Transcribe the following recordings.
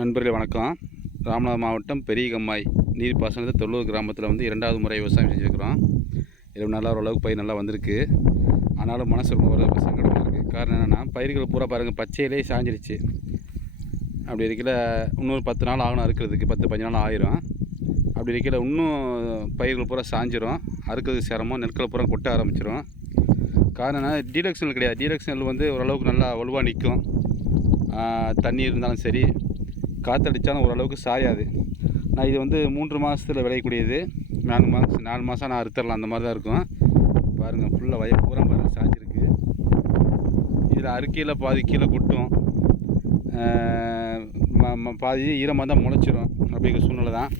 நண்பர்களே வணக்கம். ராமநாதபுரம் மாவட்டம் பெரிய கம்மாய் நீர்ப்பாசனத்தை தொல்லூர் கிராமத்தில் வந்து 2வது முறை விவசாயம் செஞ்சுருக்கிறோம். இது நல்லா ஓரளவுக்கு பயிர் நல்லா வந்திருக்கு. ஆனாலும் மனசு ரொம்ப ஒரு சங்கடமாக இருக்குது. காரணம் என்னென்னா, பயிர்கள் பூரா பாருங்கள் பச்சையிலே சாஞ்சிருச்சு. அப்படி இருக்கையில் இன்னொரு 10 நாள் ஆகணும் அறுக்கிறதுக்கு, 10-15 நாள் ஆயிரும். அப்படி இருக்கையில் இன்னும் பயிர்கள் பூரா சாஞ்சிரும், அறுக்கிறதுக்கு சிரமம், நெற்களை பூரா கொட்ட ஆரம்பிச்சிடும். காரணம் என்ன, டீலக்ஸ் நெல் கிடையாது. டீலக்ஸ் நெல் வந்து ஓரளவுக்கு நல்லா வலுவாக நிற்கும். தண்ணி இருந்தாலும் சரி, காற்றடித்தாலும் ஓரளவுக்கு சாயாது. நான் இது வந்து 3 மாதத்தில் விளையக்கூடியது. 4 மாதம் நான் அறுத்தரலாம், அந்த மாதிரி தான் இருக்கும். பாருங்கள், ஃபுல்லாக வயல் பூரா பாருங்கள் சாஞ்சிருக்கு. இதில் அறுக்கையில் பாதி கீழே கொட்டும், பாதி ஈரமாக தான் முளைச்சிரும். அப்படிங்கிற சூழ்நிலை தான்.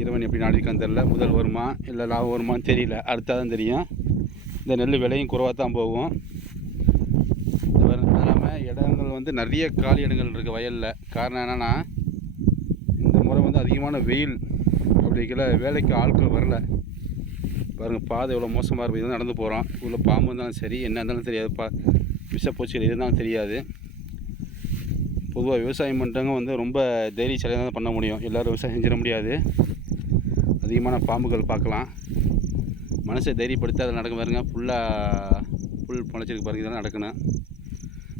இறைவன் எப்படி நாடிருக்கான்னு தெரில. முதல் வருமா இல்லை லாபம் வருமானு தெரியல, அடுத்தா தான் தெரியும். இந்த நெல் விலையும் குறைவாக தான் போகும். அது இல்லாமல் இடங்கள் வந்து நிறைய காலி இடங்கள் இருக்குது வயலில். காரணம் என்னென்னா, இந்த முறை வந்து அதிகமான வெயில். அப்படிங்கிற வேலைக்கு ஆட்கள் வரல. பாருங்கள், பாதை எவ்வளோ மோசமாக இருக்குது. இது நடந்து போகிறோம். உள்ள பாம்பு இருந்தாலும் சரி, என்ன இருந்தாலும் தெரியாது, விஷப்பூச்சிகள் எது இருந்தாலும் தெரியாது. பொதுவாக விவசாயம் பண்ணுறவங்க வந்து ரொம்ப தைரியசாலியாக தான் பண்ண முடியும். எல்லோரும் விவசாயம் செஞ்சிட முடியாது. அதிகமான பாம்புகள் பார்க்கலாம். மனசை தைரியப்படுத்தி அதில் நடக்க பாருங்க. ஃபுல்லாக புல் முளைச்சிருக்கு பாருங்க. இதெல்லாம் நடக்கணும்.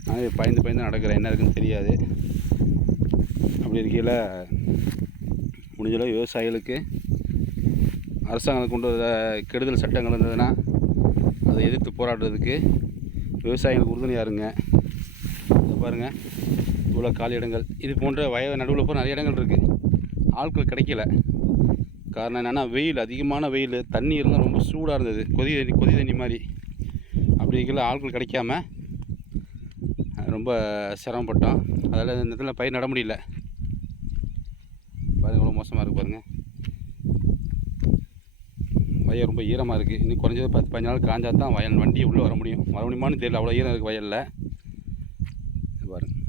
நான் பயந்து நடக்கிறேன், என்ன இருக்குன்னு தெரியாது. அப்படி இருக்கையில் முடிஞ்சளவு விவசாயிகளுக்கு அரசாங்கம் கொண்டு வர கெடுதல் சட்டங்கள் இருந்ததுன்னா அதை எதிர்த்து போராடுறதுக்கு விவசாயிகளுக்கு உறுதுணையாக இருங்க. இதை பாருங்கள், இவ்வளோ காலி இடங்கள். இது போன்ற நடுவில் போகிற நிறைய இடங்கள் இருக்குது. ஆட்கள் கிடைக்கல. காரணம் என்னென்னா, வெயில், அதிகமான வெயில். தண்ணி இருந்தால் ரொம்ப சூடாக இருந்தது, கொதி தண்ணி மாதிரி. அப்படி இருக்கையில் ஆட்கள் கிடைக்காம ரொம்ப சிரமப்பட்டோம். அதில் இந்த இடத்துல பயிர் நட முடியல. பாருங்கள், எவ்வளோ மோசமாக இருக்குது பாருங்கள். வயல் ரொம்ப ஈரமாக இருக்குது. இன்னும் குறைஞ்சது 10-15 நாள் காஞ்சா தான் வண்டி உள்ளே வர முடியுமான்னு தெரியல. அவ்வளோ ஈரம் இருக்குது வயலில். பாருங்கள்.